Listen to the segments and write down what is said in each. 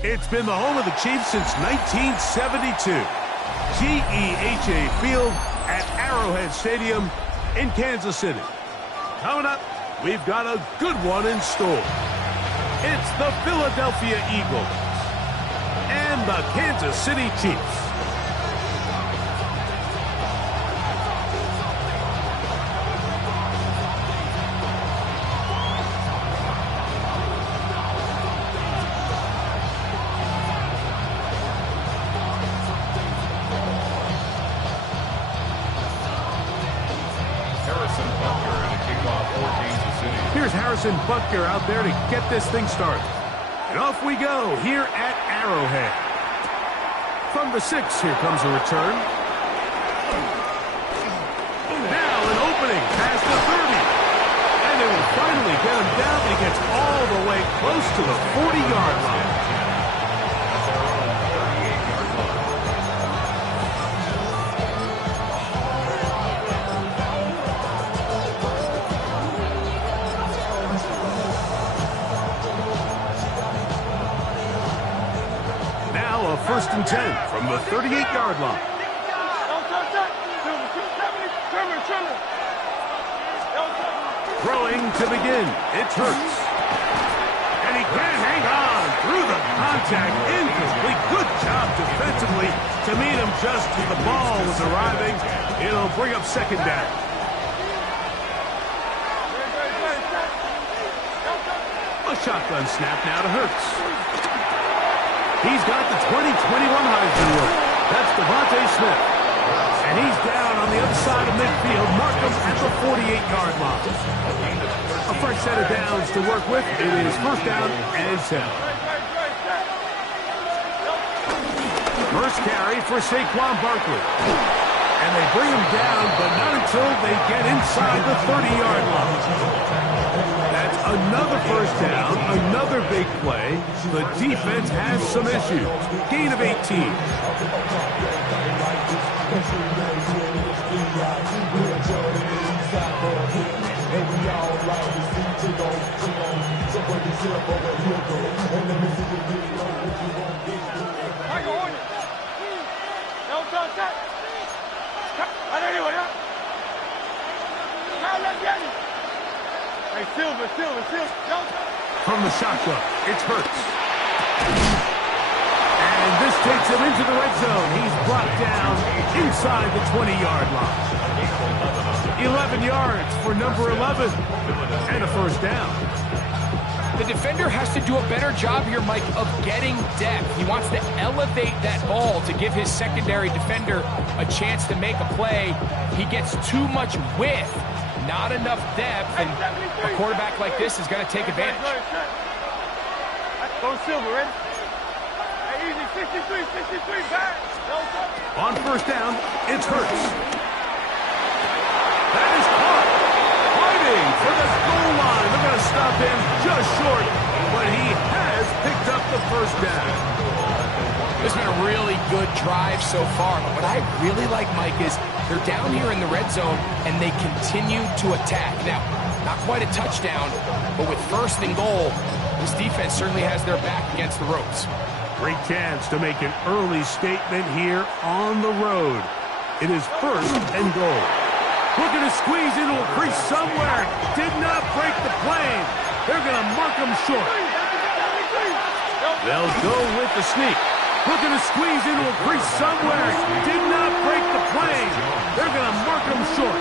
It's been the home of the Chiefs since 1972. GEHA Field at Arrowhead Stadium in Kansas City. Coming up, we've got a good one in store. It's the Philadelphia Eagles and the Kansas City Chiefs. Here's Harrison Butker out there to get this thing started. And off we go here at Arrowhead. From the 6, here comes a return. Now an opening past the 30. And they will finally get him down. He gets all the way close to the 40-yard line. First and 10 from the 38-yard line. Throwing to begin. It's Hurts. And he can't hang on through the contact. Incomplete. Good job defensively to meet him just as the ball was arriving. It'll bring up second down. A shotgun snap now to Hurts. He's got the 2021 Heisman winner. That's Devontae Smith. And he's down on the other side of midfield. Markham at the 48-yard line. A fresh set of downs to work with. It is first down and 10. First carry for Saquon Barkley. And they bring him down, but not until they get inside the 30-yard line. That's another first down, another big play. The defense has some issues. Gain of 18. From the shotgun, it's Hurts. And this takes him into the red zone. He's brought down inside the 20-yard line. 11 yards for number 11. And a first down. The defender has to do a better job here, Mike, of getting depth. He wants to elevate that ball to give his secondary defender a chance to make a play. He gets too much width. Not enough depth, and a quarterback like this is going to take advantage. Go Silver, ready? Hey, easy, 63, back. On first down, it's Hurts. That is caught. Fighting for the goal line. They're going to stop him just short, but he has picked up the first down. This has been a really good drive so far, but what I really like, Mike, is they're down here in the red zone, and they continue to attack. Now, not quite a touchdown, but with first and goal, this defense certainly has their back against the ropes. Great chance to make an early statement here on the road. It is first and goal. Looking to squeeze into a crease somewhere. Did not break the plane. They're going to mark him short. They'll go with the sneak. Looking to squeeze into a crease somewhere. Did not break the plane. They're going to mark him short.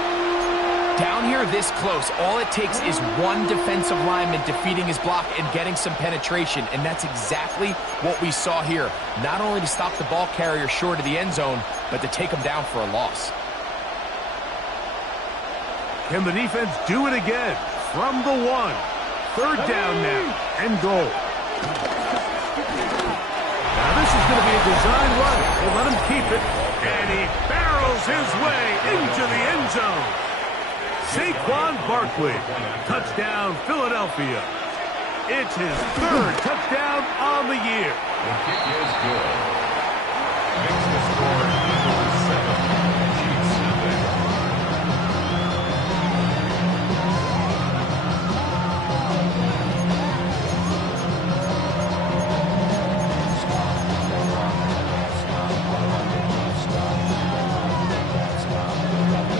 Down here this close, all it takes is one defensive lineman defeating his block and getting some penetration, and that's exactly what we saw here. Not only to stop the ball carrier short of the end zone, but to take him down for a loss. Can the defense do it again? From the 1. Third down now, and goal. Now this is going to be a design run. They let him keep it, and he barrels his way into the end zone. Saquon Barkley, touchdown Philadelphia. It's his third touchdown on the year. The kick is good. Makes the score Eagles 7, Chiefs nothing.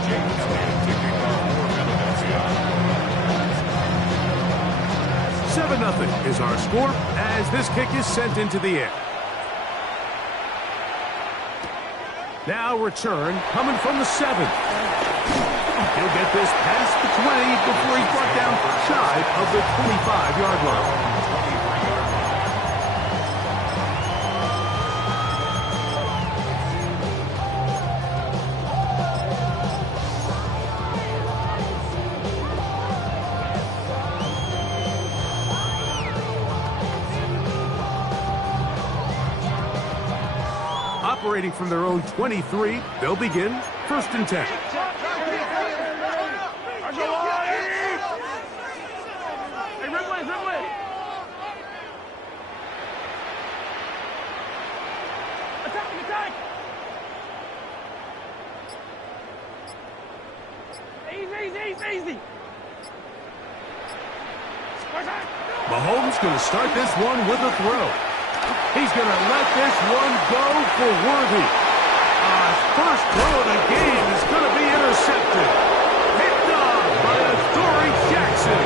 Jake Elliott to kick off for Philadelphia. 7-0 is our score as this kick is sent into the air. Now return coming from the 7. He'll get this past the 20 before he's brought down shy of the 25-yard line. Operating from their own 23, they'll begin 1st and 10. Easy. Mahomes going to start this one with a throw. He's going to let this one go for Worthy. First throw of the game is going to be intercepted. Picked off by Adoree Jackson.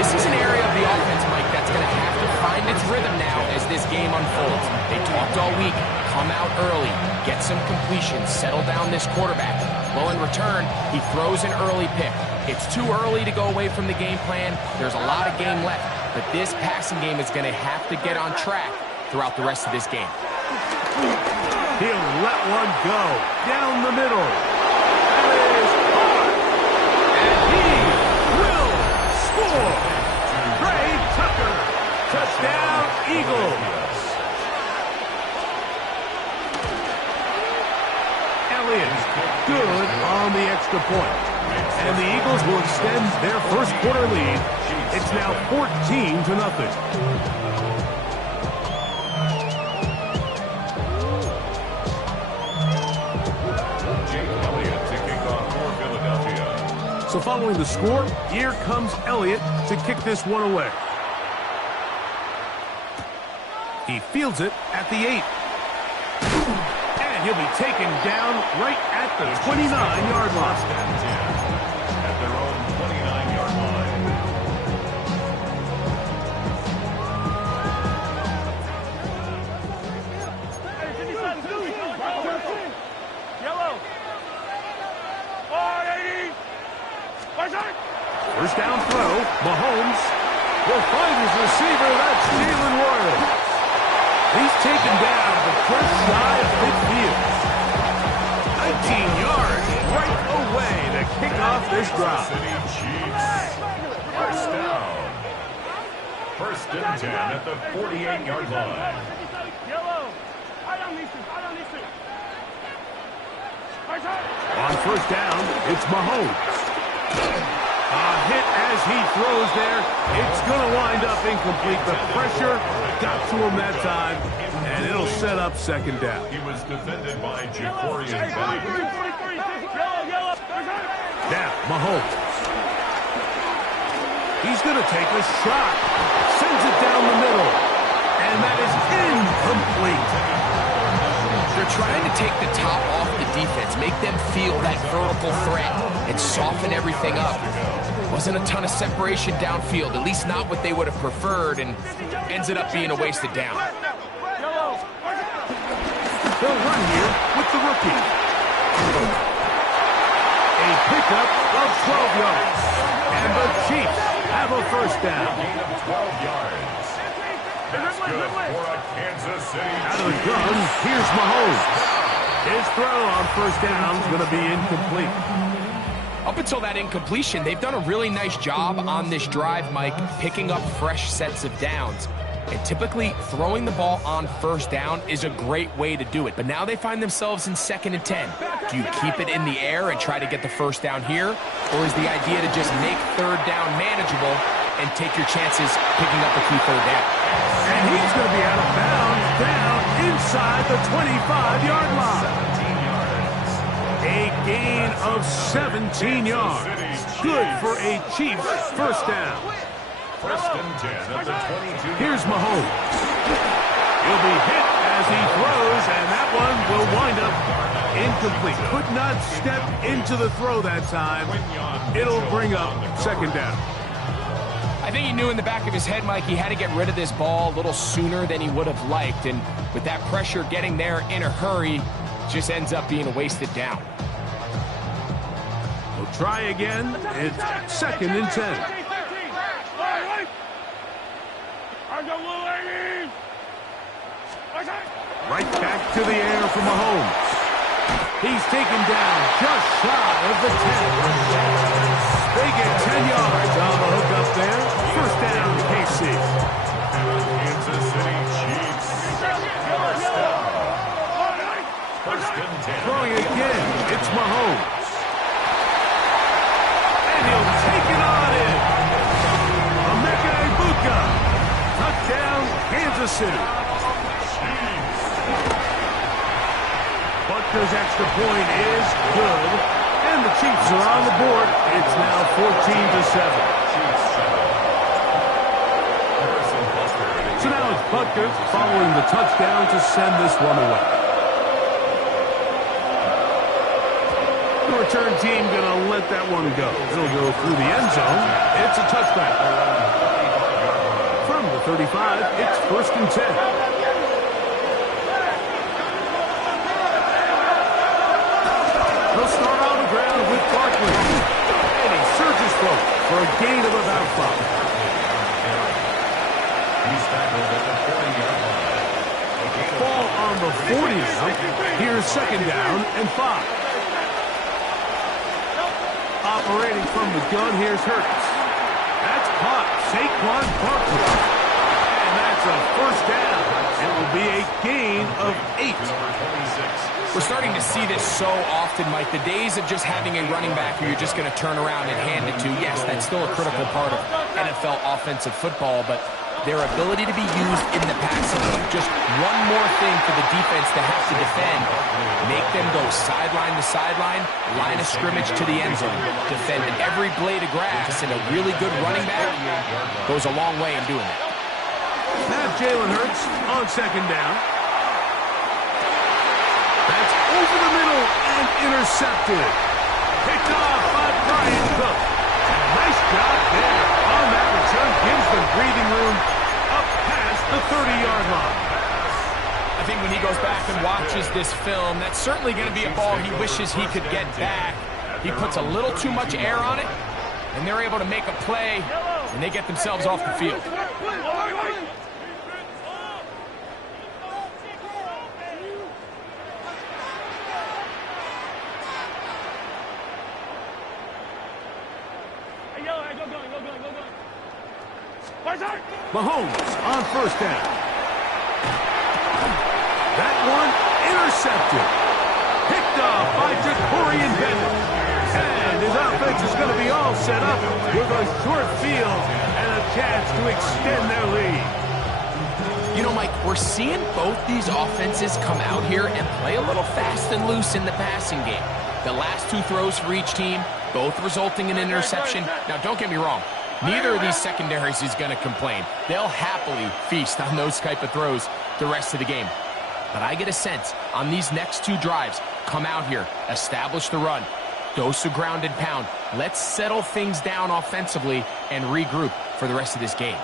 This is an area of the offense, Mike, that's going to have to find its rhythm now as this game unfolds. They talked all week. Come out early. Get some completions. Settle down this quarterback. Well, in return, he throws an early pick. It's too early to go away from the game plan. There's a lot of game left. But this passing game is going to have to get on track throughout the rest of this game. He'll let one go down the middle. That is hard. And he will score. Trey Tucker. Touchdown, Eagles. Elliott, good on the extra point. And the Eagles will extend their first quarter lead. It's now 14-0. Jake Elliott to kick off for Philadelphia. So following the score, here comes Elliott to kick this one away. He fields it at the 8. And he'll be taken down right at the 29-yard line. At their own 29-yard line. Yellow. First down throw. Mahomes will find his receiver. That's Jalen Royal. He's taken down, but just shy of midfield. 19 yards right away to kick off this drive. City Chiefs. First down. 1st and 10 at the 48-yard line. Yellow. On first down, it's Mahomes. A hit as he throws there. It's going to wind up incomplete. The pressure got to him that time, and it'll set up 2nd down. He was defended by Jacorian Bennett. Now, Mahomes. He's going to take a shot. Sends it down the middle. And that is incomplete. They're trying to take the top off the defense, make them feel that vertical threat, and soften everything up. Wasn't a ton of separation downfield, at least not what they would have preferred, and ends it up being a wasted down. They'll run here with the rookie. A pickup of 12 yards. And the Chiefs have a first down. Gain of 12 yards. That's good for a Kansas City Out of the gun, here's Mahomes. His throw on first down is going to be incomplete. Up until that incompletion, they've done a really nice job on this drive, Mike, picking up fresh sets of downs. And typically, throwing the ball on first down is a great way to do it. But now they find themselves in 2nd and 10. Do you keep it in the air and try to get the first down here? Or is the idea to just make 3rd down manageable and take your chances picking up a key 3rd down? And he's going to be out of bounds down inside the 25-yard line. A gain of 17 yards. Good for a Chiefs first down. 1st and 10 at the 22. Here's Mahomes. He'll be hit as he throws, and that one will wind up incomplete. Could not step into the throw that time. It'll bring up 2nd down. I think he knew in the back of his head, Mike, he had to get rid of this ball a little sooner than he would have liked. And with that pressure getting there in a hurry, just ends up being a wasted down. We'll try again. It's 2nd and 10. Right back to the air for Mahomes. He's taken down just shy of the 10. They get 10 yards on the hook up there. First down, KC. Kansas City Chiefs. First and 10. Throwing again, it's Mahomes. And he'll take it on in. Emeka Egbuka. Touchdown, Kansas City. Butker's extra point is good, and the Chiefs are on the board. It's now 14-7. So now it's Butker following the touchdown to send this one away. The return team going to let that one go. It'll go through the end zone. It's a touchback. From the 35, it's 1st and 10. He'll start on the ground with Barkley. And he surges forward for a gain of about 5. He's tackled at the 40-yard line. Ball on the 40 now. Here's 2nd down and 5. Operating from the gun, here's Hurts. That's caught. Saquon Barkley. And that's a first down. It will be a gain of 8. We're starting to see this so often, Mike. The days of just having a running back who you're just going to turn around and hand it to, yes, that's still a critical part of NFL offensive football, but their ability to be used in the passing game, just one more thing for the defense to have to defend, make them go sideline to sideline, line of scrimmage to the end zone, defend every blade of grass, and a really good running back goes a long way in doing that. Now Jalen Hurts on 2nd down. That's over the middle and intercepted. Picked off by Brian Cook. Nice job there on that return. Gives them breathing room up past the 30-yard line. I think when he goes back and watches this film, that's certainly going to be a ball he wishes he could get back. He puts a little too much air on it, and they're able to make a play, and they get themselves off the field. Mahomes on 1st down. That one intercepted. Picked off by Jacorian Bennett. And his offense is going to be all set up with a short field and a chance to extend their lead. You know, Mike, we're seeing both these offenses come out here and play a little fast and loose in the passing game. The last 2 throws for each team, both resulting in an interception. Now, don't get me wrong. Neither of these secondaries is going to complain. They'll happily feast on those type of throws the rest of the game. But I get a sense on these next 2 drives, come out here, establish the run, dose of ground and pound. Let's settle things down offensively and regroup for the rest of this game.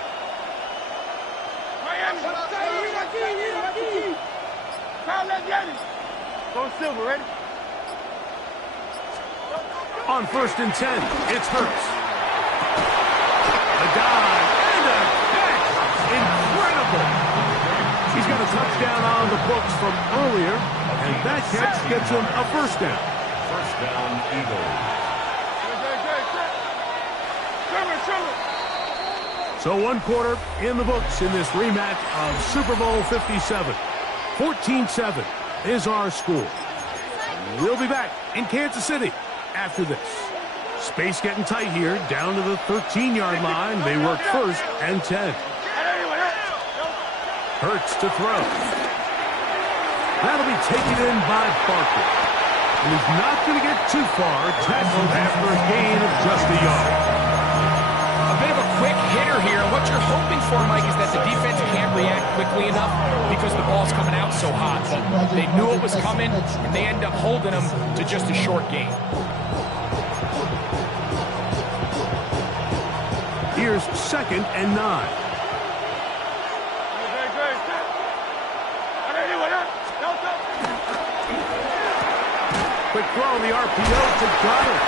Go Silver, ready? On 1st and 10, it's Hurts. A dive and a catch. Incredible. He's got a touchdown on the books from earlier, and that catch gets him a first down. First down, Eagles. So 1 quarter in the books in this rematch of Super Bowl 57. 14-7 is our score. We'll be back in Kansas City after this. Space getting tight here, down to the 13-yard line. They work 1st and 10. Hurts to throw. That'll be taken in by Barkley. And he's not going to get too far, tackled after a gain of just a yard. A bit of a quick hitter here. What you're hoping for, Mike, is that the defense can't react quickly enough because the ball's coming out so hot. But they knew it was coming, and they end up holding them to just a short gain. Here's 2nd and 9. Quick throw on the RPO to Goddard.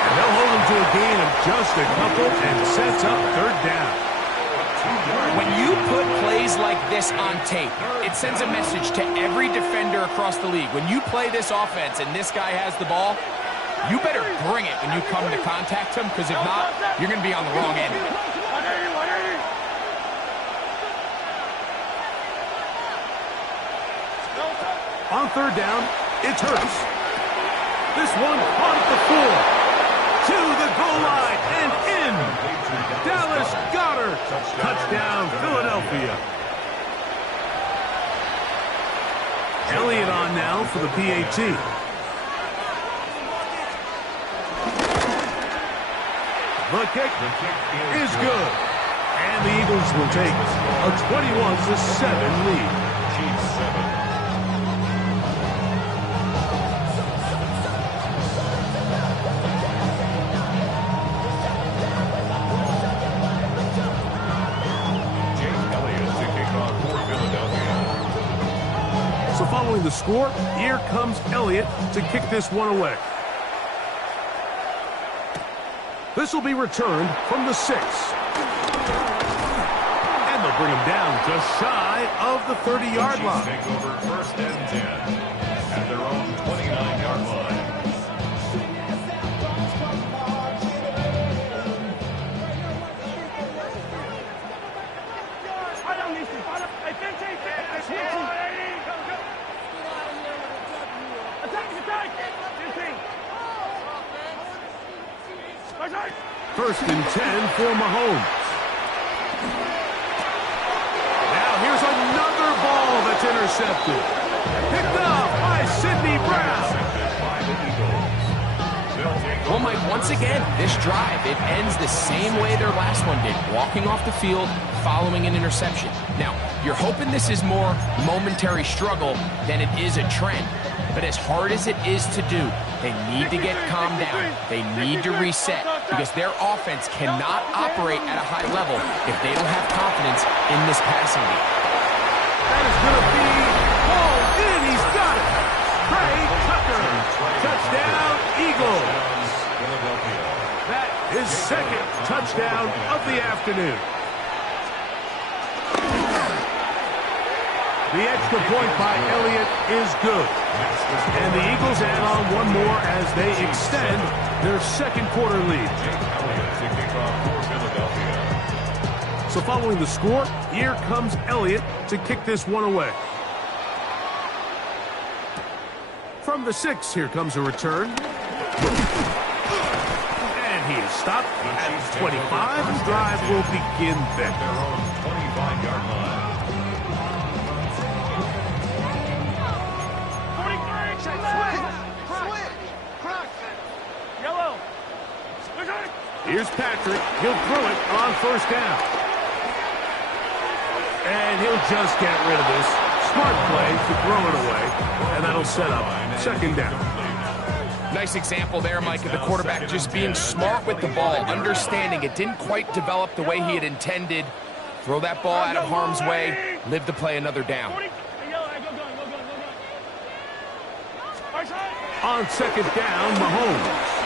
And they'll hold him to a gain of just a couple and sets up 3rd down. When you put plays like this on tape, it sends a message to every defender across the league. When you play this offense and this guy has the ball, you better bring it when you come to contact him, because if not, you're going to be on the wrong end. On 3rd down, it's Hurts. This one caught at the 4. To the goal line and in. Dallas Goedert. Touchdown, Philadelphia. Elliott on now for the PAT. The kick is good. And the Eagles will take a 21-7 lead. Chiefs 7. So following the score, here comes Elliott to kick this one away. This will be returned from the 6. And they'll bring him down just shy of the 30-yard line. Take over 1st and 10 at their own 29-yard line. First and 10 for Mahomes. Now here's another ball that's intercepted. Picked up by Sidney Brown. Well, Mike, once again, this drive, it ends the same way their last one did, walking off the field, following an interception. Now, you're hoping this is more momentary struggle than it is a trend. But as hard as it is to do, they need to get calmed down. They need to reset because their offense cannot operate at a high level if they don't have confidence in this passing game. That is going to be ball in. He's got it. Trey Tucker. Touchdown, Eagles. That is 2nd touchdown of the afternoon. The extra point by Elliott is good. And the Eagles add on one more as they extend their 2nd quarter lead. So following the score, here comes Elliott to kick this one away. From the 6, here comes a return. And he is stopped at 25. The drive will begin then. Their own 25-yard line. Here's Patrick. He'll throw it on 1st down. And he'll just get rid of this. Smart play to throw it away. And that'll set up 2nd down. Nice example there, Mike, of the quarterback just being smart with the ball, understanding it didn't quite develop the way he had intended. Throw that ball out of harm's way, live to play another down. On 2nd down, Mahomes.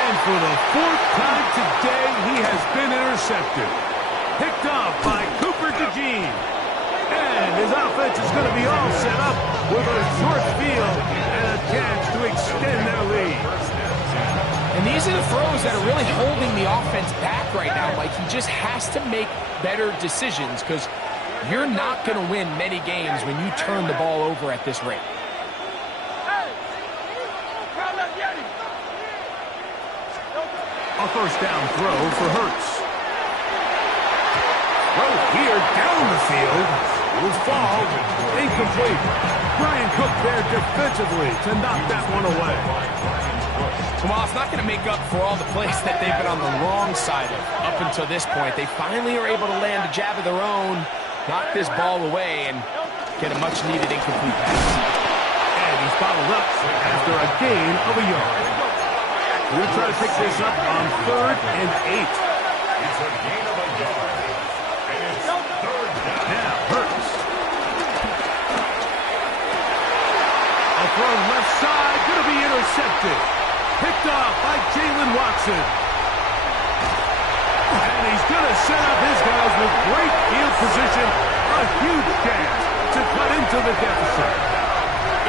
And for the 4th time today, he has been intercepted. Picked off by Cooper DeJean. And his offense is going to be all set up with a short field and a chance to extend their lead. And these these are the throws that are really holding the offense back right now, Mike. He just has to make better decisions because you're not going to win many games when you turn the ball over at this rate. A first down throw for Hurts. Throw here down the field. Will fall. Incomplete. Brian Cook there defensively to knock that one away. So while it's not going to make up for all the plays that they've been on the wrong side of up until this point, they finally are able to land a jab of their own, knock this ball away, and get a much-needed incomplete pass. And he's followed up after a gain of a yard. We'll try to pick this up on 3rd and 8. It's a gain of a yard. And it's 3rd down. Now Hurts. A throw left side, going to be intercepted. Picked off by Jalen Watson. And he's going to set up his guys with great field position. A huge chance to cut into the deficit.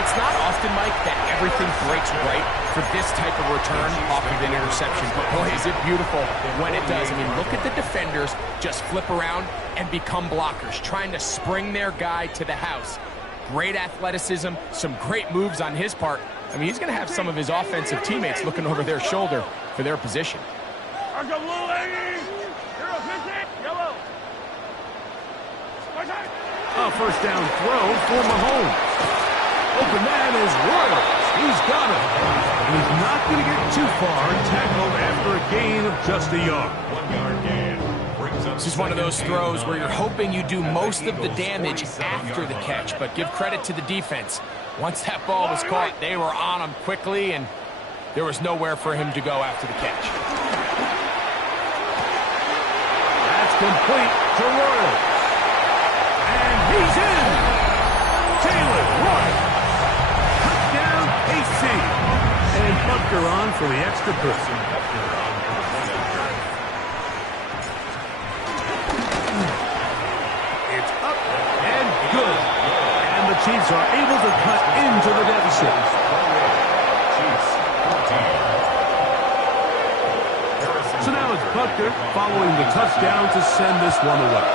It's not often, Mike, that everything breaks right for this type of return off of an interception. But boy, is it beautiful when it does. I mean, look at the defenders just flip around and become blockers, trying to spring their guy to the house. Great athleticism, some great moves on his part. I mean, he's going to have some of his offensive teammates looking over their shoulder for their position. A first down throw for Mahomes. Open man is Royals. He's got it. He's not going to get too far, tackled after a gain of just a yard. 1 yard gain. This is one of those throws where you're hoping you do most of the damage after the catch, but give credit to the defense. Once that ball was caught, they were on him quickly, and there was nowhere for him to go after the catch. That's complete to Royals. And he's in. Jalen Royals. Touchdown, AC. And Butker on for the extra point. It's up and good. And the Chiefs are able to cut into the deficit. So now it's Butker following the touchdown to send this one away.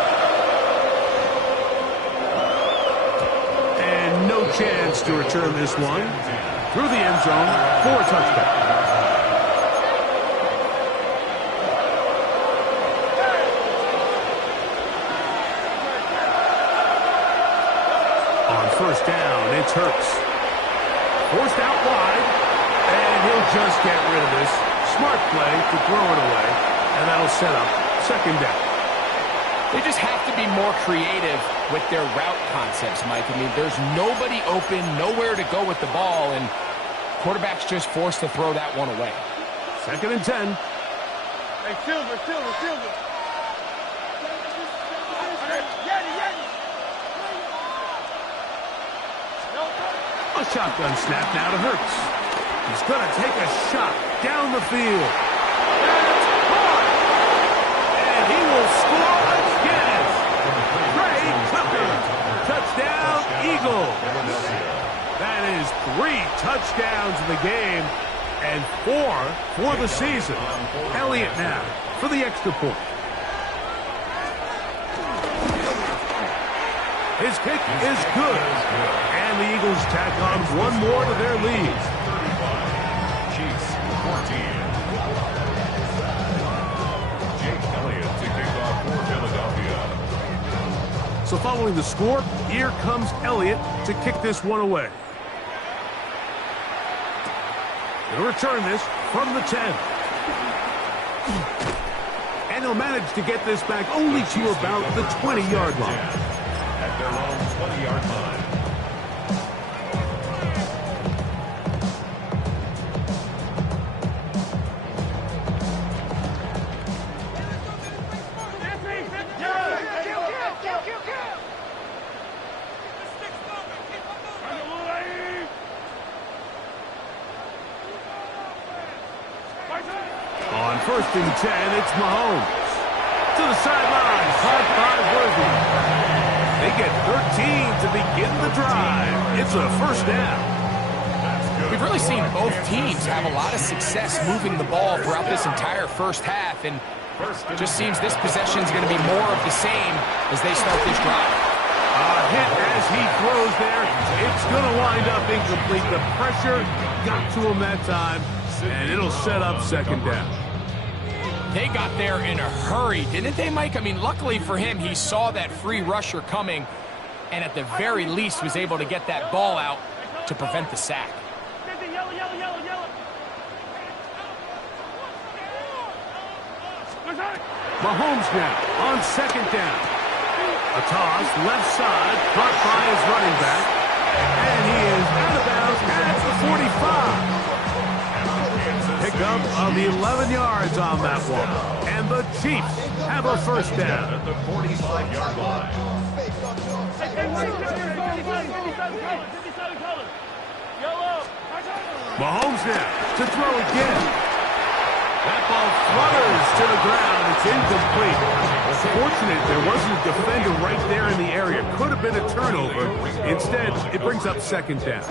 And no chance to return this one through the end zone for a touchdown. On first down, it's Hurts. Forced out wide, and he'll just get rid of this. Smart play to throw it away, and that'll set up 2nd down. They just have to be more creative with their route concepts, Mike. I mean, there's nobody open, nowhere to go with the ball, and quarterback's just forced to throw that one away. 2nd and 10. Hey, Silver. A shotgun snap now to Hurts. He's going to take a shot down the field. That's caught! And he will score again. Trey Tucker. Touchdown, Eagles. That is 3 touchdowns in the game and 4 for the season. Elliott now for the extra point. His kick is good. And the Eagles tack on one more to their lead. 35. Chiefs 14. Jake Elliott to kick off for Philadelphia. So following the score, here comes Elliott to kick this one away. He'll return this from the 10. And he'll manage to get this back only to about the 20-yard line. At their own 20-yard line. On 1st and 10, it's Mahomes. To the sideline, caught by Worthy. They get 13 to begin the drive. It's a 1st down. That's good. We've really seen both teams have a lot of success moving the ball throughout this entire first half, and just seems this possession is going to be more of the same as they start this drive. A hit as he throws there. It's going to wind up incomplete. The pressure got to him that time, and it'll set up second down. They got there in a hurry, didn't they, Mike? I mean, luckily for him, he saw that free rusher coming, and at the very least was able to get that ball out to prevent the sack. Mahomes now on second down. A toss, left side, caught by his running back, and he is out of bounds at the 45. Pickup of 11 yards on that one, and the Chiefs have a first down. At the 45-yard line. Mahomes now to throw again. That ball flutters to the ground. It's incomplete. Fortunate there wasn't a defender right there in the area. Could have been a turnover. Instead, it brings up second down.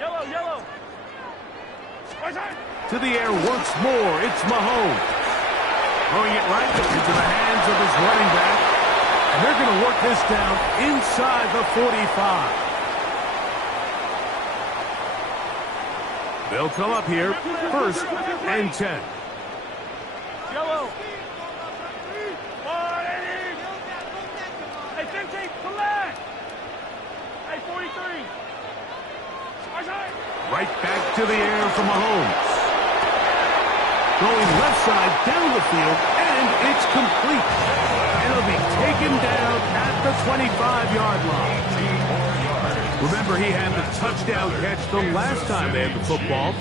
Yellow. To the air once more, it's Mahomes. Throwing it right into the hands of his running back. And they're going to work this down inside the 45. They'll come up here, 1st and 10. Yellow. Hey, 15, come back. Hey, 43. Right back to the air for Mahomes. Going left side down the field, and it's complete. It'll be taken down at the 25-yard line. Remember, he had the touchdown catch the last time they had the football.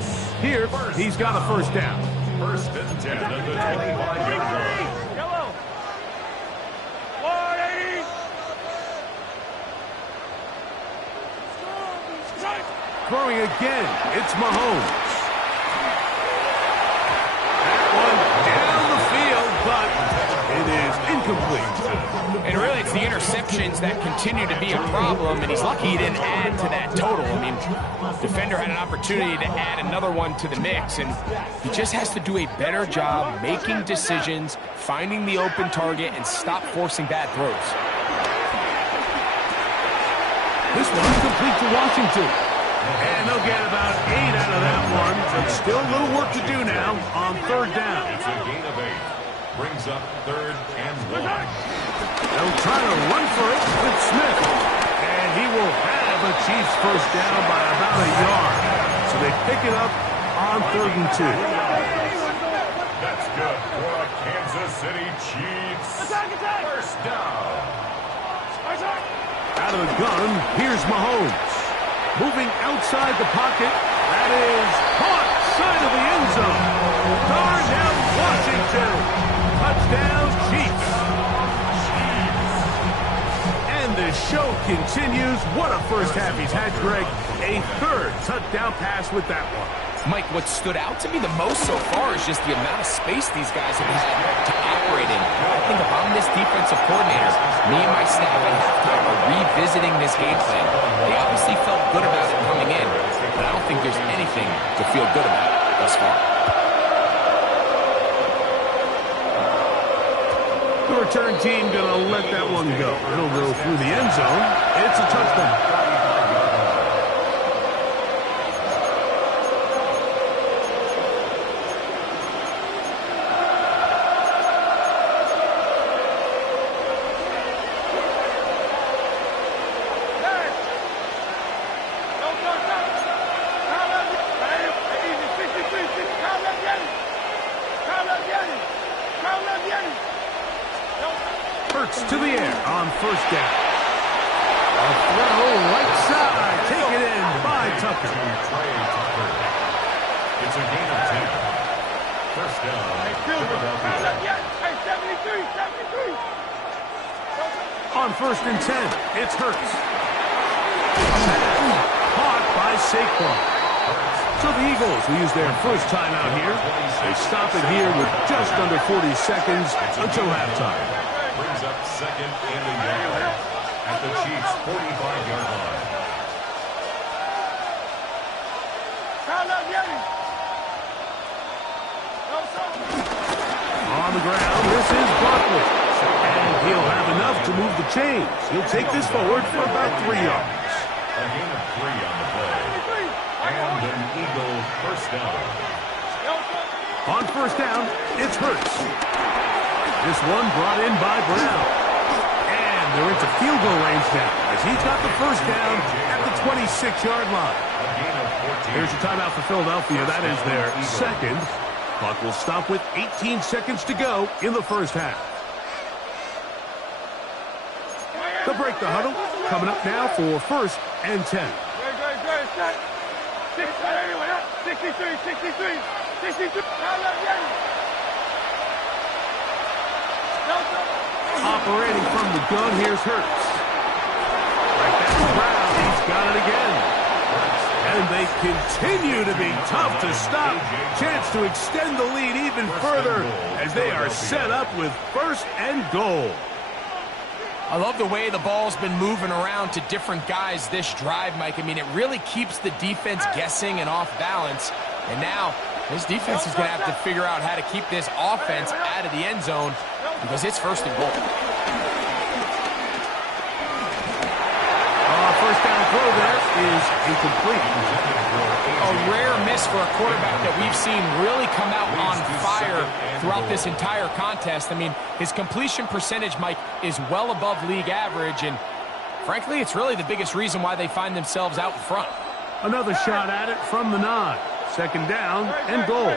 Here, he's got a first down. 1st and 10 at the 25-yard line. Yellow. 180. Throwing again, it's Mahomes. That one down the field, but it is incomplete. And really, it's the interceptions that continue to be a problem, and he's lucky he didn't add to that total. I mean, defender had an opportunity to add another one to the mix, and he just has to do a better job making decisions, finding the open target, and stop forcing bad throws. This one's complete to Washington. And they'll get about 8 out of that one, but still a little work to do now on 3rd down. It's a gain of 8. Brings up 3rd and 1. They'll try to run for it with Smith. And he will have a Chiefs first down by about a yard. So they pick it up on 3rd and 2. That's good for the Kansas City Chiefs. First down. Out of the gun, here's Mahomes. Moving outside the pocket, that is caught side of the end zone. Darnell Washington. Touchdown, Chiefs. And the show continues. What a first half he's had, Greg. A 3rd touchdown pass with that one. Mike, what stood out to me the most so far is just the amount of space these guys have had to operate in. I think if I'm this defensive coordinator, me and my staff at halftime are revisiting this game plan. They obviously felt good about it coming in, but I don't think there's anything to feel good about thus far. The return team going to let that one go. It'll go through the end zone. It's a touchdown. Hurts to the air on 1st down. A throw right side. Take it in by Tucker. It's a gain of 10. First down. Philadelphia. On 1st and 10, it's Hurts. by Saquon. So the Eagles will use their first timeout here. They stop it here with just under 40 seconds until halftime. Brings up second and a yard at the Chiefs' 45-yard line. On the ground, this is Barkley. And he'll have enough to move the chains. He'll take this forward for about 3 yards. A gain of 3 on the play. And an Eagle first down. On first down, it's Hurts. This one brought in by Brown. And they're into field goal range now as he's got the first down at the 26-yard line. A gain of 14. Here's a timeout for Philadelphia. That is their second. Clock will stop with 18 seconds to go in the first half. They'll break the huddle. Coming up now for first and 10. 63. Operating from the gun, here's Hurts. Right back to Brown. He's got it again. And they continue to be tough to stop. Chance to extend the lead even further as they are set up with first and goal. I love the way the ball's been moving around to different guys this drive, Mike. I mean, it really keeps the defense guessing and off balance. And now, this defense is going to have to figure out how to keep this offense out of the end zone because it's first and goal. First down throw there is incomplete. A rare miss for a quarterback that we've seen really come out on fire throughout this entire contest. I mean, his completion percentage, Mike, is well above league average, and frankly, it's really the biggest reason why they find themselves out in front. Another shot at it from the 9. Second down and goal.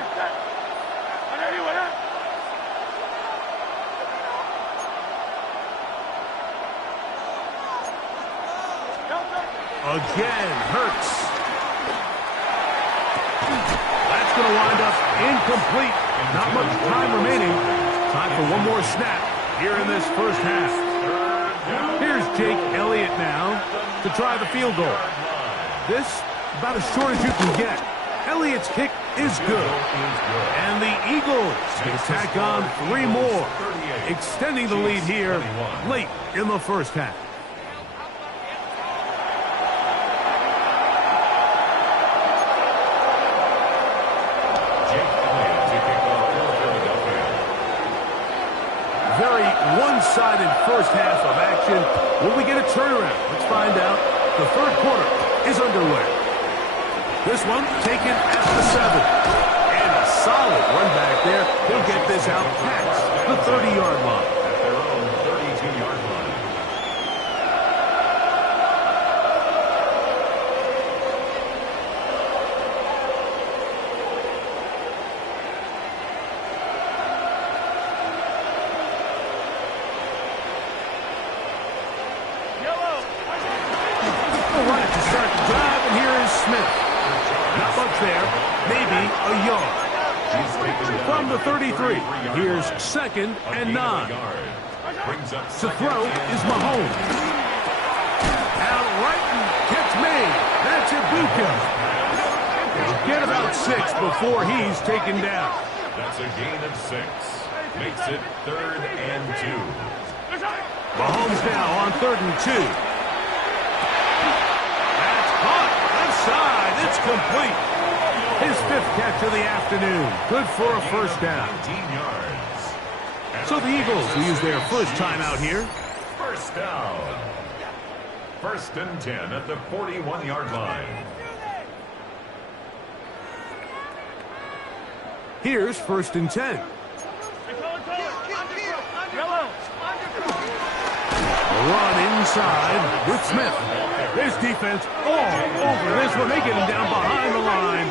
Again, Hurts. That's going to wind up incomplete. Not much time remaining. Time for one more snap here in this first half. Here's Jake Elliott now to try the field goal. This, about as short as you can get. Elliott's kick is good. And the Eagles can tack on 3 more, extending the lead here late in the first half. Very one-sided first half of action. Will we get a turnaround? Let's find out. The third quarter is underway. This one taken at the 7. And a solid run back there. He'll get this out past the 30-yard line. At their own 32-yard line. From the 33, here's second and 9. To throw is Mahomes. Out right and gets made. That's Ibuka. He'll get about 6 before he's taken down. That's a gain of 6. Makes it 3rd and 2. Mahomes now on 3rd and 2. That's caught. Left side. It's complete. His 5th catch of the afternoon. Good for a first down. 19 yards. So the Eagles will use their first timeout here. First down. 1st and 10 at the 41-yard line. Here's 1st and 10. A run inside with Smith. This defense all over this one. They get him down behind the line.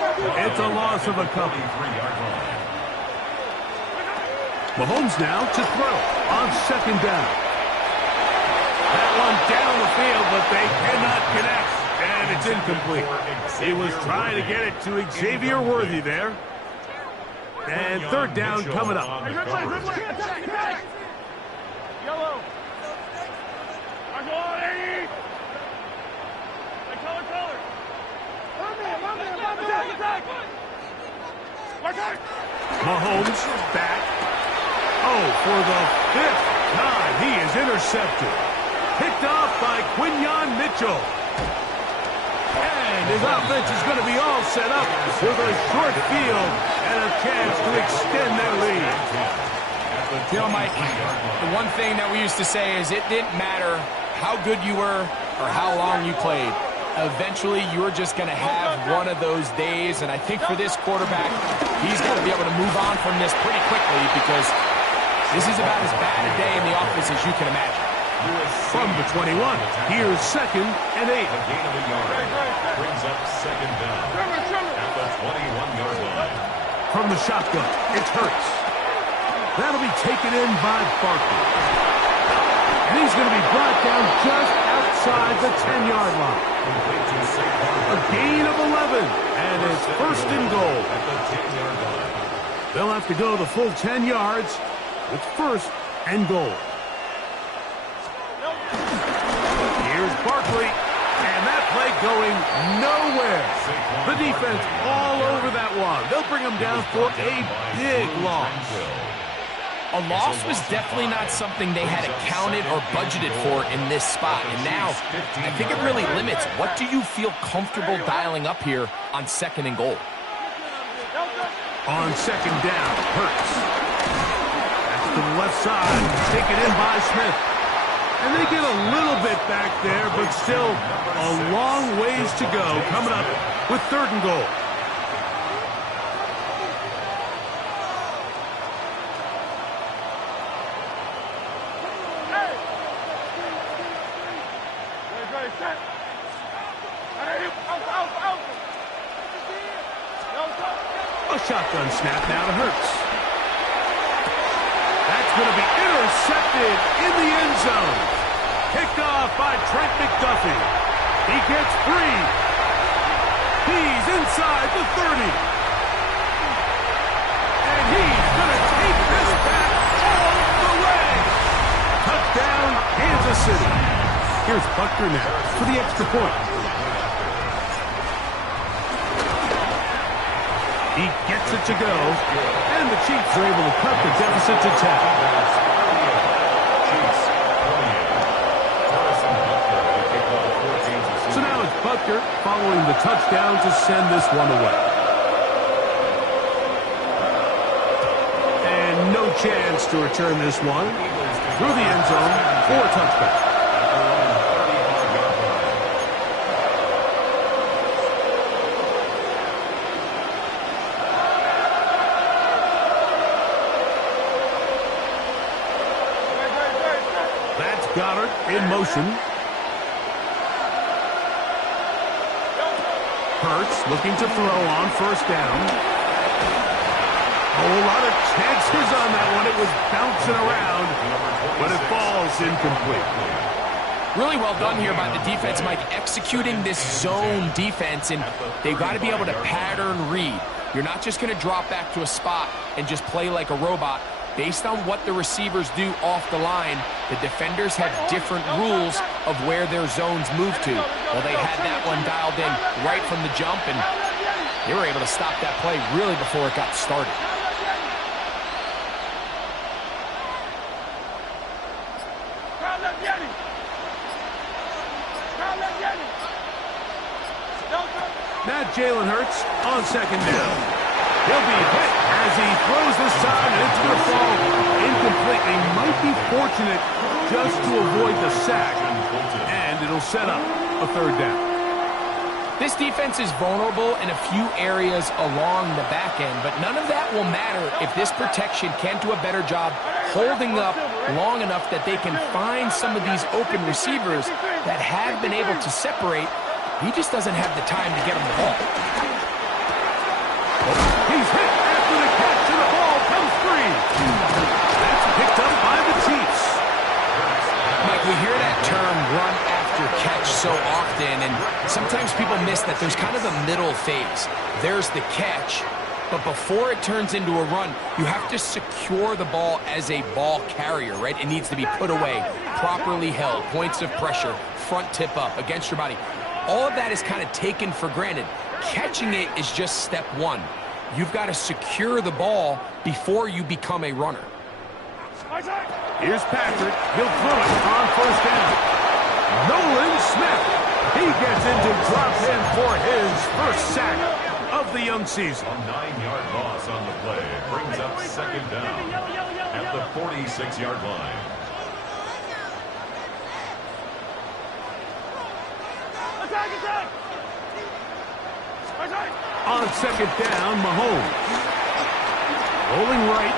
It's a loss of a couple. Mahomes now to throw on 2nd down. That one down the field, but they cannot connect. And it's incomplete. He was trying to get it to Xavier Worthy there. And 3rd down coming up. Yellow. Mahomes back. Oh, for the 5th time, he is intercepted. Picked off by Quinyon Mitchell. And his offense is going to be all set up with a short field and a chance to extend their lead. You know, Mike, the one thing that we used to say is it didn't matter how good you were or how long you played. Eventually, you're just going to have one of those days, and I think for this quarterback, he's got to be able to move on from this pretty quickly because this is about as bad a day in the office as you can imagine. From the 21, here's 2nd and 8. A gain of a yard brings up 2nd down at the 21-yard line. From the shotgun, it's Hurts. That'll be taken in by Barkley. And he's going to be brought down just outside the 10-yard line. A gain of 11, and it's 1st and goal. At the 10-yard line. They'll have to go the full 10 yards. It's 1st and goal. Here's Barkley, and that play going nowhere. The defense all over that one. They'll bring him down for a big loss. A loss was definitely not something they had accounted or budgeted for in this spot. And now, I think it really limits. What do you feel comfortable dialing up here on 2nd and goal? On 2nd down, Hurts. That's to the left side, taken in by Smith. And they get a little bit back there, but still a long ways to go coming up with 3rd and goal. A shotgun snap now to Hurts. That's going to be intercepted in the end zone. Picked off by Trent McDuffie. He gets free. He's inside the 30. And he's going to take this back all the way. Touchdown, Kansas City. Here's Buckner now for the extra point. He gets it to go, and the Chiefs are able to cut the deficit to 10. So now it's Buckner following the touchdown to send this one away. And no chance to return this one through the end zone for a touchback. Goddard in motion. Hurts looking to throw on 1st down. A whole lot of chances on that one. It was bouncing around, but it falls incomplete. Really well done here by the defense, Mike, executing this zone defense, and they've got to be able to pattern read. You're not just going to drop back to a spot and just play like a robot. Based on what the receivers do off the line, the defenders have different rules of where their zones move to. Well, they had that one dialed in right from the jump, and they were able to stop that play really before it got started. Now Jalen Hurts on 2nd down. He'll be hit as he throws this time, and it's going to fall incompletely. Might be fortunate just to avoid the sack, and it'll set up a 3rd down. This defense is vulnerable in a few areas along the back end, but none of that will matter if this protection can't do a better job holding up long enough that they can find some of these open receivers that have been able to separate. He just doesn't have the time to get them the ball. He's hit after the catch, and the ball comes free. That's picked up by the Chiefs. Mike, we hear that term run after catch so often, and sometimes people miss that there's kind of a middle phase. There's the catch, but before it turns into a run, you have to secure the ball as a ball carrier, right? It needs to be put away, properly held, points of pressure, front tip up against your body. All of that is kind of taken for granted. Catching it is just step one. You've got to secure the ball before you become a runner. Here's Patrick. He'll throw it on first down. Nolan Smith. He gets into drop in for his first sack of the young season. A 9-yard loss on the play brings up second down at the 46-yard line. On second down, Mahomes. Rolling right.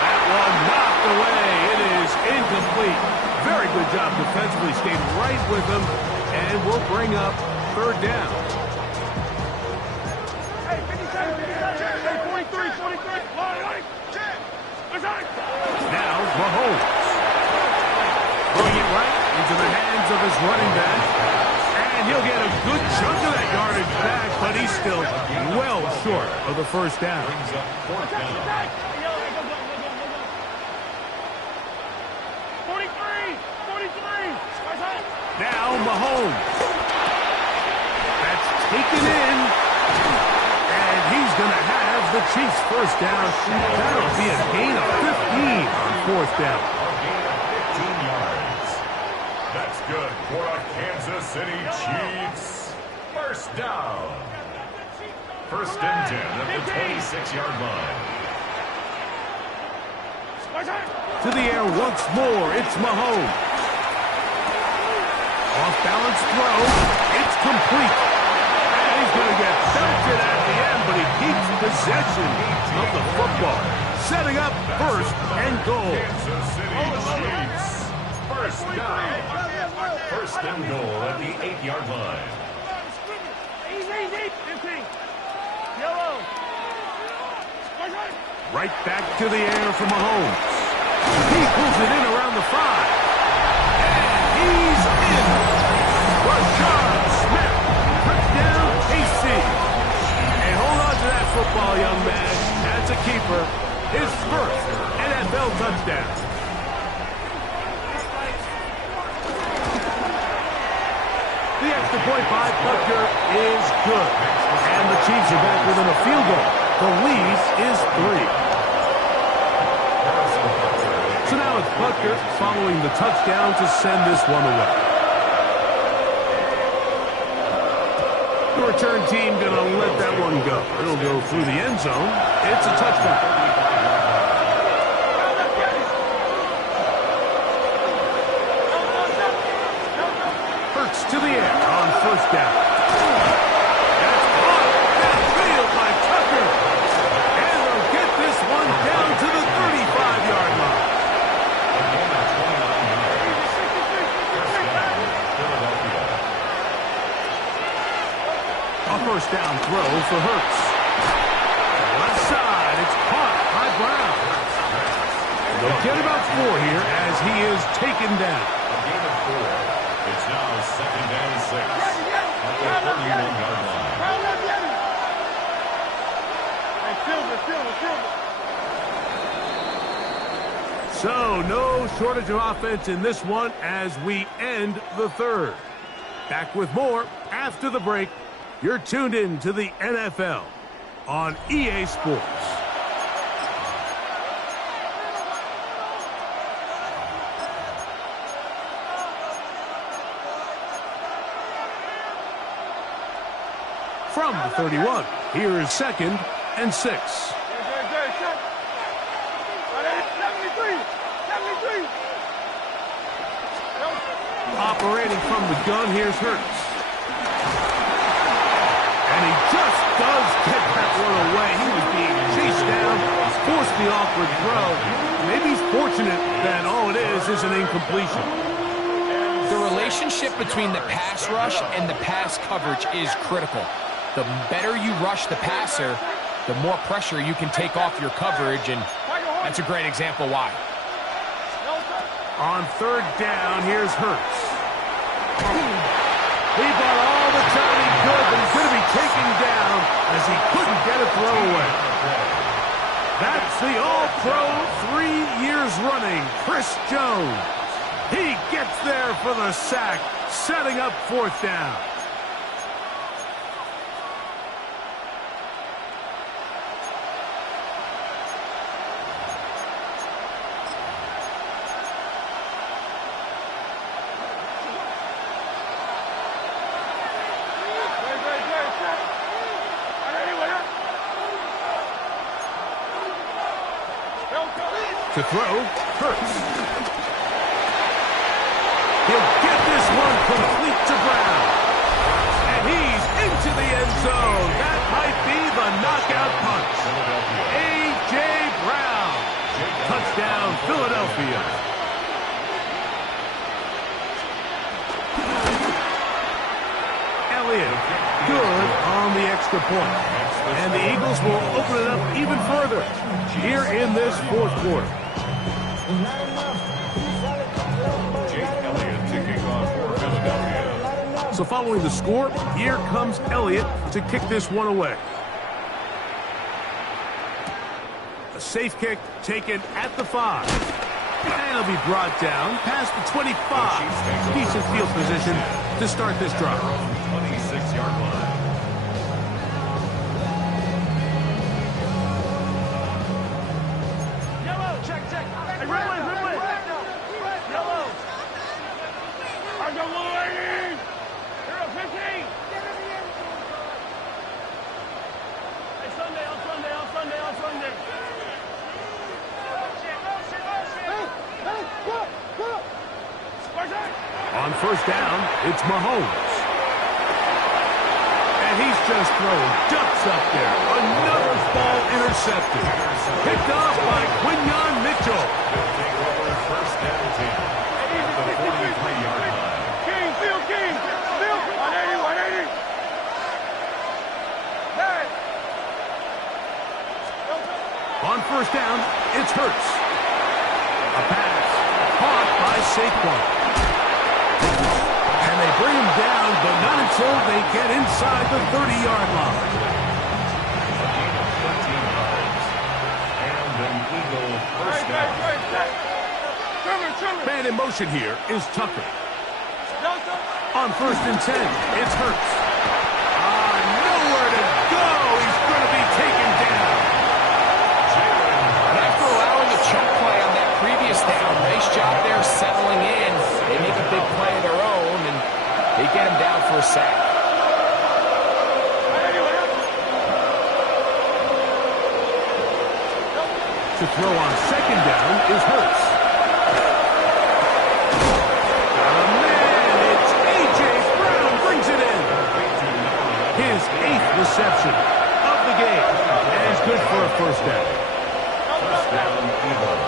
That one knocked away. It is incomplete. Very good job defensively. Stayed right with him. And will bring up third down. Now Mahomes. Throwing it right into the hands of his running back. And he'll get a good chunk of that yardage back, but he's still well short of the first down. Brings up fourth down. 43. Now Mahomes. That's taken in. And he's going to have the Chiefs first down. That'll be a gain of 15 on fourth down. A gain of 15 yards. That's good for a Kansas City Chiefs. First down. First and 10 at the 26-yard line. To the air once more. It's Mahomes. Off-balance throw. It's complete. And he's going to get belted at the end, but he keeps possession of the football. Setting up first and goal. Kansas City Chiefs. First down. First and goal at the 8-yard line. Right back to the air for Mahomes. He pulls it in around the 5. And he's in. Rashad Smith. Touchdown, KC. And hold on to that football, young man. That's a keeper. His first NFL touchdown. The extra point by Butker is good. And the Chiefs are back within a field goal. The lead is 3. So now it's Butker following the touchdown to send this one away. The return team going to let that one go. It'll go through the end zone. It's a touchdown. Hurts to the air on first down. That's caught downfield by Tucker. And they'll get this one down to the 35-yard line. A first down throw for Hurts. Left side, it's caught by Brown. They'll get about 4 here as he is taken down. A gain of 4. It's now second and 6 at the 31-yard line. So, no shortage of offense in this one as we end the third. Back with more after the break. You're tuned in to the NFL on EA Sports. From the 31, here is second and 6. Operating from the gun, here's Hurts. And he just does get that one away. He was being chased down, forced the awkward throw. Maybe he's fortunate that all it is an incompletion. The relationship between the pass rush and the pass coverage is critical. The better you rush the passer, the more pressure you can take off your coverage, and that's a great example why. On third down, here's Hurts. He bought all the time he could, but he's going to be taken down as he couldn't get a throw away. That's the All-Pro 3 years running, Chris Jones. He gets there for the sack, setting up fourth down. To throw, Hurts. He'll get this one complete to Brown. And he's into the end zone. That might be the knockout punch. A.J. Brown. Touchdown, Philadelphia. Elliott, good on the extra point. And the Eagles will open it up even further here in this fourth quarter. So following the score, here comes Elliott to kick this one away. A safe kick taken at the 5. And he'll be brought down past the 25. Decent field position to start this drive. 26-yard line. Yellow, check. Hey, red line. Yellow. I got little lady. Here, 15. Hey, Sunday. On first down, it's Mahomes. And he's just throwing ducks up there. Another ball intercepted. Picked off by Quinyon Mitchell. Take over first down 10 at the 43-yard line. King. 180. On first down, it's Hurts. A pass caught by Saquon. And they bring him down, but not until they get inside the 30-yard line. A gain of 13 yards. And an Eagle first down. Trimmer. Man in motion here is Tucker. On first and 10, it's Hurts. Nowhere to go. He's going to be taken down. And after allowing a chunk play on that previous down, nice job there settling in. They make a big play of their own, and they get him down for a sack. To throw on second down is Hurts. It's A.J. Brown brings it in. His 8th reception of the game. And he's good for a first down. First down, Eagle.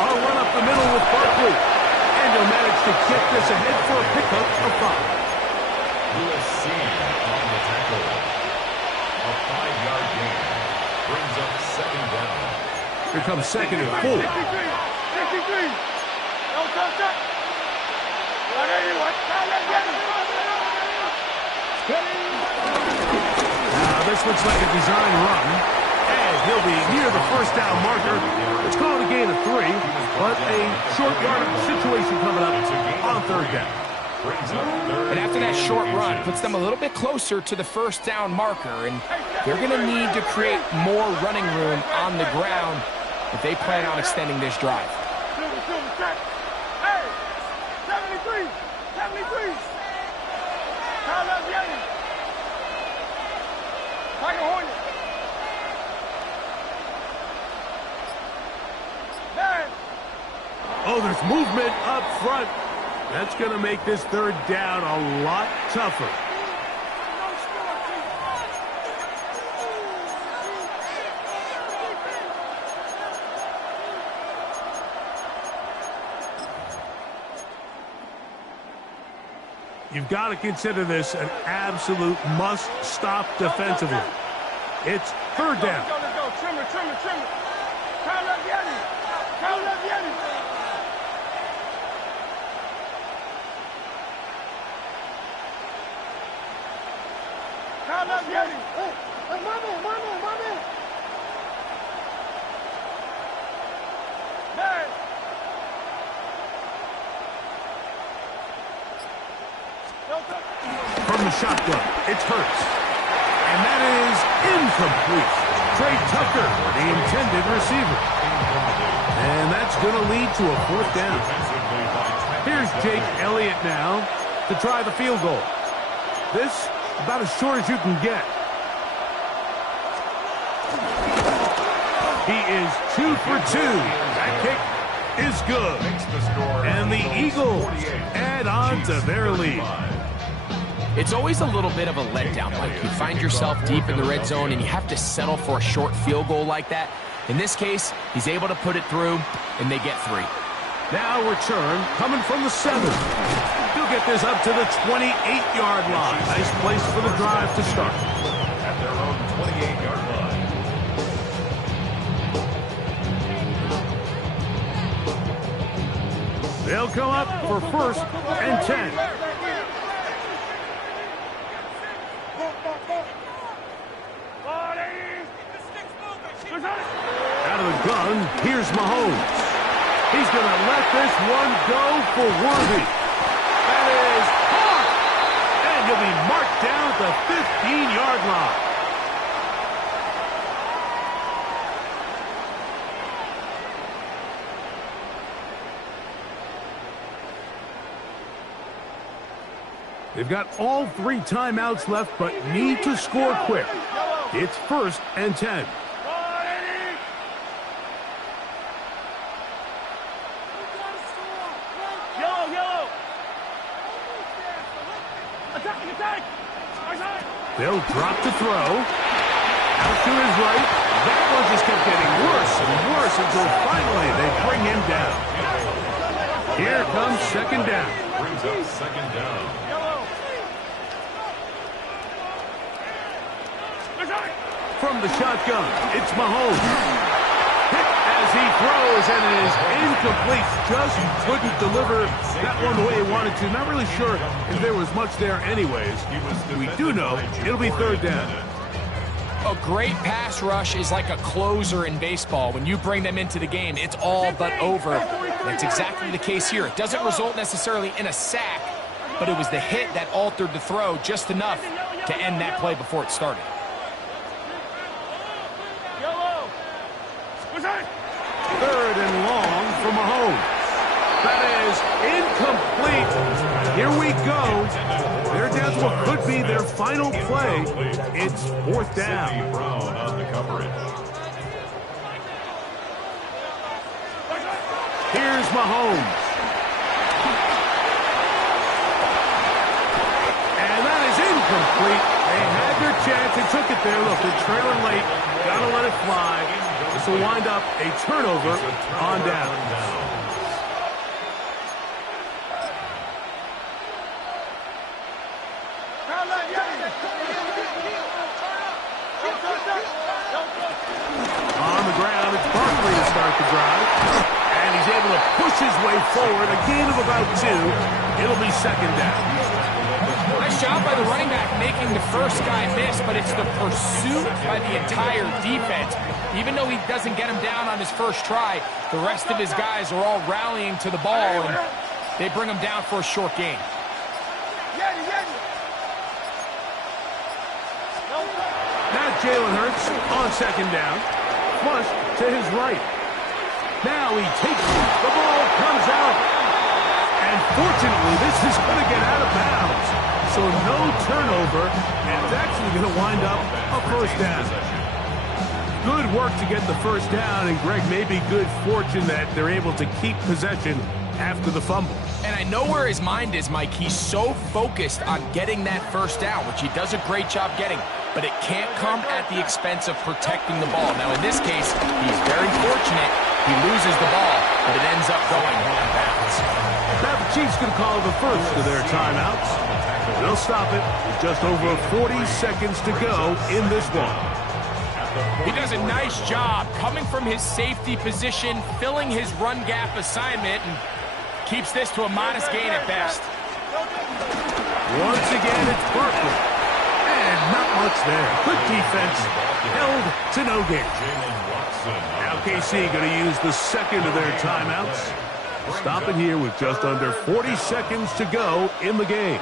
I'll run up the middle with Barkley. And he'll manage to get this ahead for a pickup of 5. USC on the tackle. A 5-yard gain. Brings up second down. Here comes second and 4. 63. No touch. 180. Now this looks like a design run. And he'll be near the first down marker. It's called a gain of 3, but a short yardage situation coming up on third down. And after that short run, puts them a little bit closer to the first down marker, and they're going to need to create more running room on the ground if they plan on extending this drive. Hey, 73. Kyle Yeti. Tiger Hornet. Oh, there's movement up front. That's going to make this third down a lot tougher. You've got to consider this an absolute must-stop defensively. It's third down. Let's go. Trimmer. Kyle Yeti. Hey, my man. From the shotgun, it's Hurts. And that is incomplete. Trey Tucker, the intended receiver. And that's going to lead to a fourth down. Here's Jake Elliott now to try the field goal. This about as short as you can get. He is 2 for 2. That kick is good. And the Eagles add on to their lead. It's always a little bit of a letdown, Mike. You find yourself deep in the red zone and you have to settle for a short field goal like that. In this case, he's able to put it through, and they get 3. Now return coming from the 7. He'll get this up to the 28-yard line. Nice place for the drive to start. At their own 28-yard line. They'll come up for 1st and 10. Out of the gun, here's Mahomes. He's going to let this one go for Worthy. That is hard. And he'll be marked down at the 15-yard line. They've got all 3 timeouts left, but need to score quick. It's 1st and 10. They'll drop to throw. Out to his right. That one just kept getting worse and worse until finally they bring him down. Here comes 2nd down. Brings up 2nd down. From the shotgun, it's Mahomes. Hit as he throws, and it is incomplete. Just couldn't deliver that one the way he wanted to. Not really sure if there was much there anyways. We do know it'll be 3rd down. A great pass rush is like a closer in baseball. When you bring them into the game, it's all but over. That's exactly the case here. It doesn't result necessarily in a sack, but it was the hit that altered the throw just enough to end that play before it started. 3rd and long for Mahomes. That is incomplete. Here we go. They're down to what could be their final play. It's 4th down. Brown on the coverage. Here's Mahomes. And that is incomplete. They had their chance. They took it there. Look, they're trailing late. Got to let it fly. This will wind up a turnover on down. On the ground, it's Barkley to start the drive. And he's able to push his way forward. A gain of about 2. It'll be 2nd down. Nice job by the running back making the first guy miss, but it's the pursuit by the entire defense. Even though he doesn't get him down on his first try, the rest of his guys are all rallying to the ball, and they bring him down for a short gain. Now Jalen Hurts on 2nd down. Flush to his right. Now he takes it. The ball comes out. And fortunately, this is going to get out of bounds. So no turnover, and it's actually going to wind up a 1st down. Good work to get the 1st down, and Greg, maybe good fortune that they're able to keep possession after the fumble. And I know where his mind is, Mike. He's so focused on getting that 1st down, which he does a great job getting, but it can't come at the expense of protecting the ball. Now, in this case, he's very fortunate. He loses the ball, but it ends up going out of bounds. Now the Chiefs can call the first of their timeouts. They'll stop it with just over 40 seconds to go in this one. He does a nice job coming from his safety position, filling his run gap assignment, and keeps this to a modest gain at best. Once again, it's Barkley. And not much there. Good defense. Held to no gain. Now KC going to use the 2nd of their timeouts. Stop it here with just under 40 seconds to go in the game.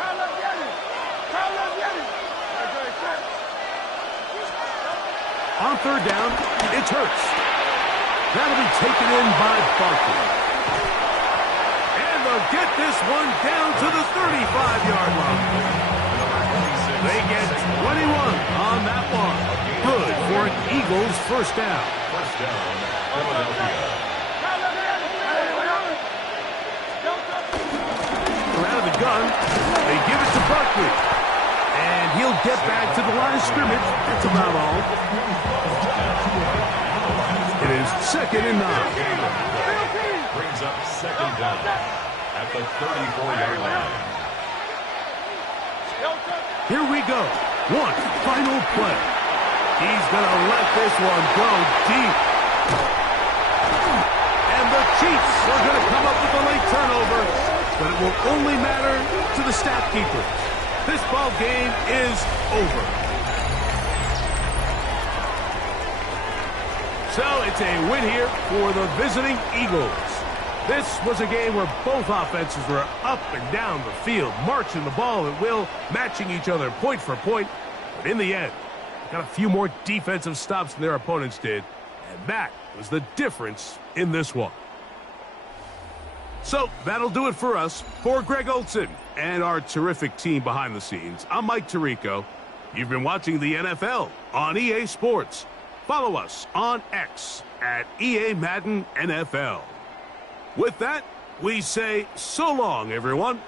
On 3rd down, it's Hurts. That'll be taken in by Barkley. And they'll get this one down to the 35-yard line. They get 21 on that one. Good for an Eagles first down. First down, Philadelphia. They're out of the gun. They give it to Buckley. And he'll get back to the line of scrimmage. That's about all. It is 2nd and 9. Brings up 2nd down at the 34-yard line. Here we go. One final play. He's going to let this one go deep. And the Chiefs are going to come up with a late turnover, but it will only matter to the stat keepers. This ball game is over. So it's a win here for the visiting Eagles. This was a game where both offenses were up and down the field, marching the ball at will, matching each other point for point. But in the end, got a few more defensive stops than their opponents did, and that was the difference in this one. So that'll do it for us. For Greg Olson and our terrific team behind the scenes, I'm Mike Tirico. You've been watching the NFL on EA Sports. Follow us on X at EA Madden NFL. With that, we say so long, everyone.